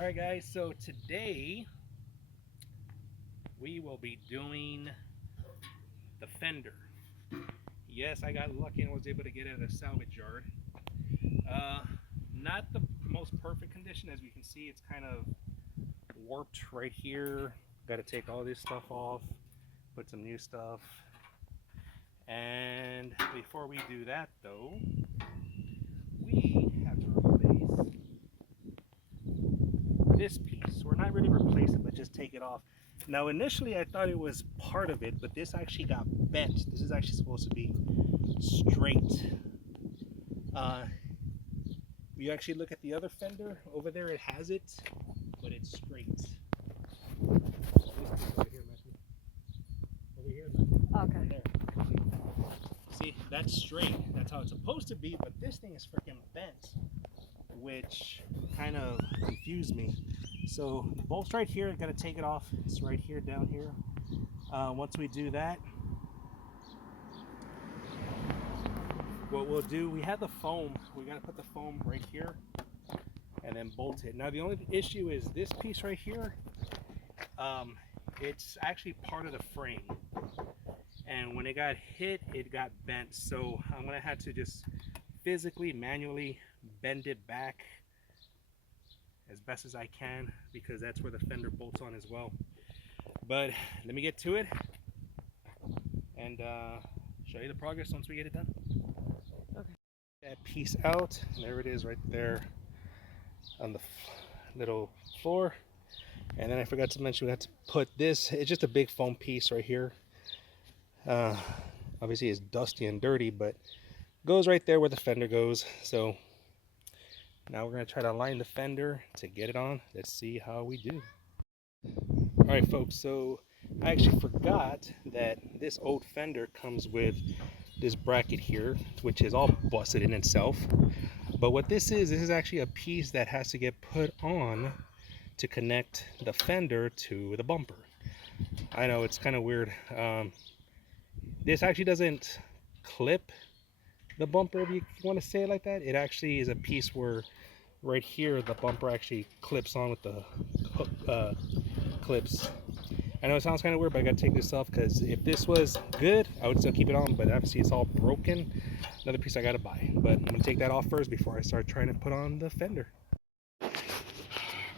Alright guys, so today we will be doing the fender. Yes, I got lucky and was able to get it at a salvage yard. Not the most perfect condition. As you can see, it's kind of warped right here. Got to take all this stuff off, put some new stuff. And before we do that though, we have to replace this piece. We're not really replace it, but just take it off. Now initially I thought it was part of it, but this actually got bent. This is actually supposed to be straight. You actually look at the other fender over there, it has it, but it's straight. Over here, Okay. see, that's straight. That's how it's supposed to be, but this thing is freaking bent, which kind of confused me. So the bolt's right here, gotta take it off. It's right here, down here. Once we do that, what we'll do, we have the foam. We gotta put the foam right here and then bolt it. Now the only issue is this piece right here. It's actually part of the frame. And when it got hit, it got bent. So I'm gonna have to just physically, manually bend it back as best as I can, because that's where the fender bolts on as well. But let me get to it and show you the progress once we get it done. Okay. That piece out, and there it is right there on the little floor. And then I forgot to mention we have to put this, it's just a big foam piece right here. Obviously it's dusty and dirty, but goes right there where the fender goes. So now we're going to try to align the fender to get it on. Let's see how we do. Alright folks, so I actually forgot that this old fender comes with this bracket here, which is all busted in itself. But what this is actually a piece that has to get put on to connect the fender to the bumper. I know it's kind of weird. This actually doesn't clip the bumper, if you want to say it like that. It actually is a piece where right here the bumper actually clips on with the hook clips. I know it sounds kind of weird, but I gotta take this off because if this was good, I would still keep it on, but obviously it's all broken. Another piece I gotta buy, but I'm gonna take that off first before I start trying to put on the fender.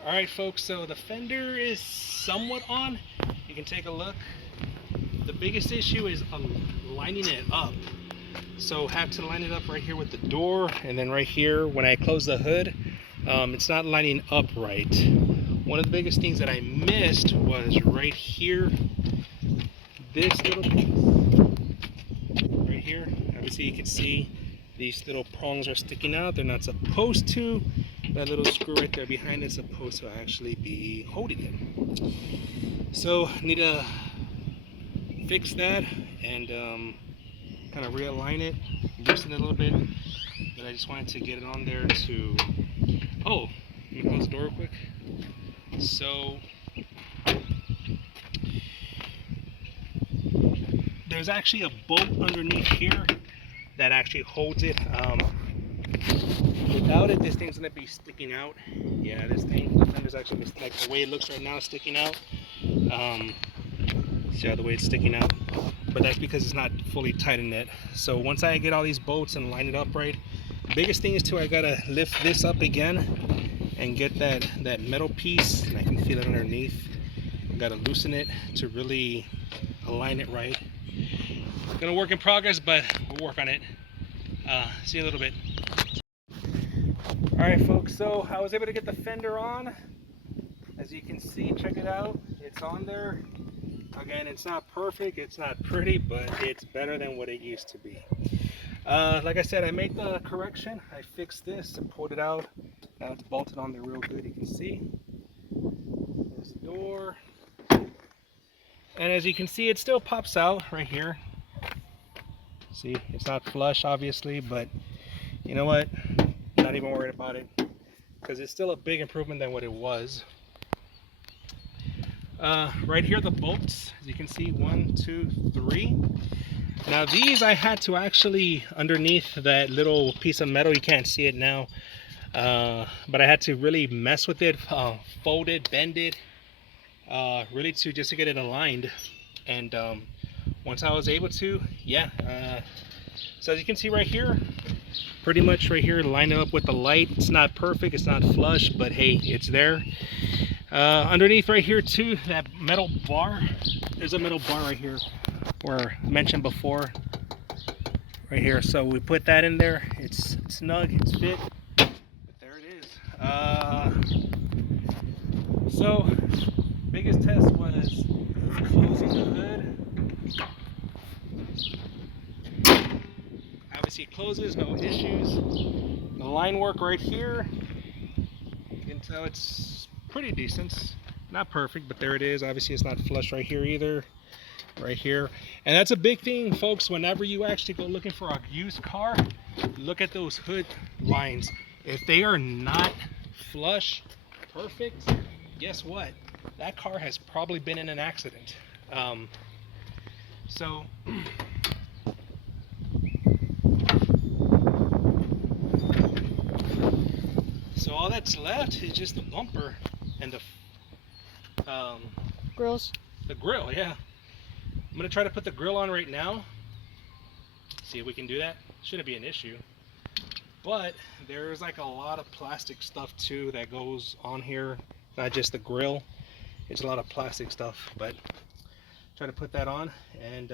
Alright folks, so the fender is somewhat on. You can take a look. The biggest issue is lining it up. So have to line it up right here with the door, and then right here when I close the hood, it's not lining up right. One of the biggest things that I missed was right here, this little piece right here. Obviously you can see these little prongs are sticking out. They're not supposed to. That little screw right there behind is supposed to actually be holding it. So need to fix that and kind of realign it, loosen it a little bit, but I just wanted to get it on there to, oh, let me close the door real quick. So there's actually a bolt underneath here that actually holds it. Without it, this thing's gonna be sticking out. Yeah, this thing, the fender's actually, like the way it looks right now, is sticking out. See how the way it's sticking out? But that's because it's not fully tightened yet. So once I get all these bolts and line it up right, the biggest thing is too, I gotta lift this up again and get that metal piece, and I can feel it underneath. I gotta loosen it to really align it right. Gonna work in progress, but we'll work on it. See you in a little bit. Alright folks, so I was able to get the fender on. As you can see, check it out, it's on there. Again, it's not perfect, it's not pretty, but it's better than what it used to be. Like I said, I made the correction. I fixed this and pulled it out. Now it's bolted on there real good, you can see. There's the door. And as you can see, it still pops out right here. See, it's not flush obviously, but you know what? Not even worried about it, because it's still a big improvement than what it was. Right here, the bolts, as you can see, 1, 2, 3. Now these I had to actually, underneath that little piece of metal, you can't see it now, But I had to really mess with it, fold it, bend it, really to just to get it aligned. And once I was able to, yeah. So as you can see right here, pretty much right here, line it up with the light. It's not perfect, it's not flush, but hey, it's there. Underneath right here too, that metal bar, there's a metal bar right here, where I mentioned before, right here. So we put that in there. It's snug, it's fit, but there it is. So biggest test was closing the hood. Obviously it closes, no issues. The line work right here, you can tell it's pretty decent. Not perfect, but there it is. Obviously it's not flush right here either. Right here. And that's a big thing, folks. Whenever you actually go looking for a used car, look at those hood lines. If they are not flush, perfect, guess what? That car has probably been in an accident. So all that's left is just the bumper and Grills. the grill. Yeah, I'm gonna try to put the grill on right now. See if we can do that. Shouldn't be an issue. But there's like a lot of plastic stuff too that goes on here. Not just the grill. It's a lot of plastic stuff. But try to put that on, and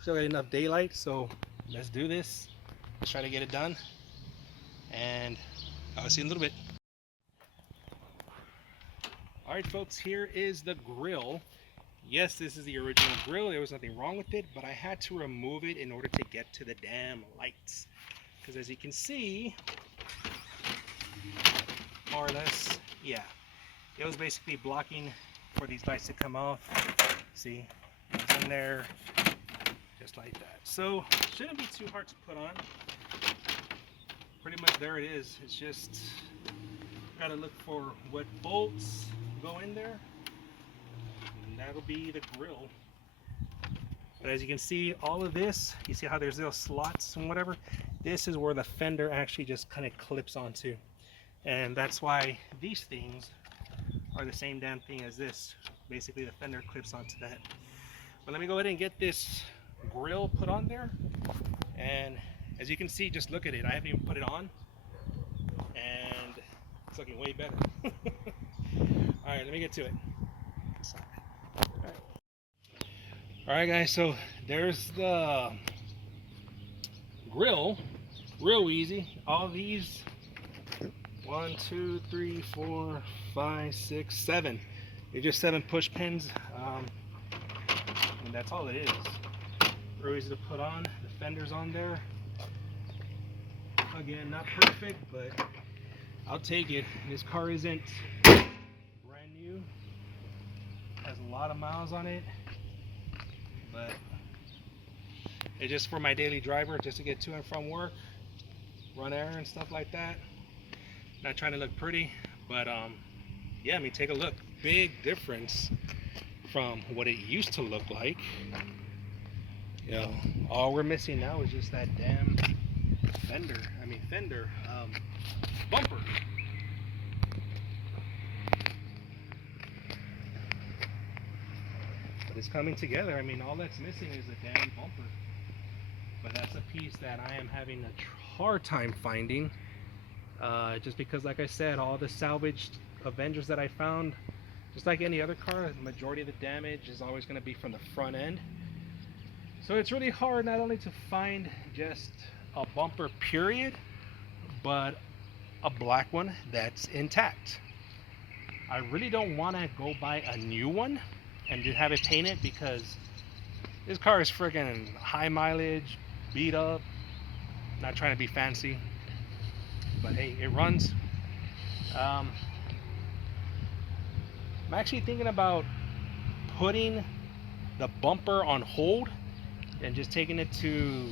still got enough daylight. So let's do this. Let's try to get it done, and I'll see you in a little bit. All right, folks. Here is the grill. Yes, this is the original grill. There was nothing wrong with it, but I had to remove it in order to get to the damn lights. Because as you can see, more or less, yeah, it was basically blocking for these lights to come off. See, it's in there, just like that. So, shouldn't be too hard to put on. Pretty much there it is. It's just, gotta look for what bolts go in there. That'll be the grill. But as you can see, all of this, you see how there's little slots and whatever, this is where the fender actually just kind of clips onto, and that's why these things are the same damn thing as this. Basically the fender clips onto that. But let me go ahead and get this grill put on there, and as you can see, just look at it. I haven't even put it on, and it's looking way better. All right, let me get to it. Alright guys, so there's the grill, real easy. All these, 1, 2, 3, 4, 5, 6, 7. They're just 7 push pins, and that's all it is. Real easy to put on. The fender's on there. Again, not perfect, but I'll take it. This car isn't brand new. Has a lot of miles on it. But it's just for my daily driver, just to get to and from work, run errands, stuff like that. Not trying to look pretty, but yeah, I mean, take a look. Big difference from what it used to look like. You know, all we're missing now is just that damn fender bumper. It's coming together. I mean, all that's missing is the damn bumper. But that's a piece that I am having a hard time finding. Just because, like I said, all the salvaged Avengers that I found, just like any other car, the majority of the damage is always going to be from the front end. So it's really hard not only to find just a bumper period, but a black one that's intact. I really don't want to go buy a new one and just have it painted, because this car is freaking high mileage, beat up. Not trying to be fancy, but hey, it runs. I'm actually thinking about putting the bumper on hold and just taking it to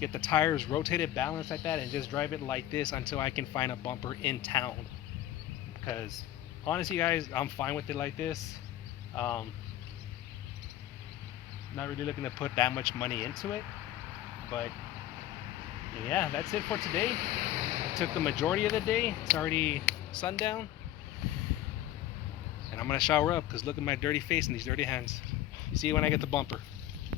get the tires rotated, balanced like that, and just drive it like this until I can find a bumper in town. Because honestly guys, I'm fine with it like this. Not really looking to put that much money into it, but yeah, that's it for today. It took the majority of the day. It's already sundown. And I'm gonna shower up because look at my dirty face and these dirty hands. See you when I get the bumper.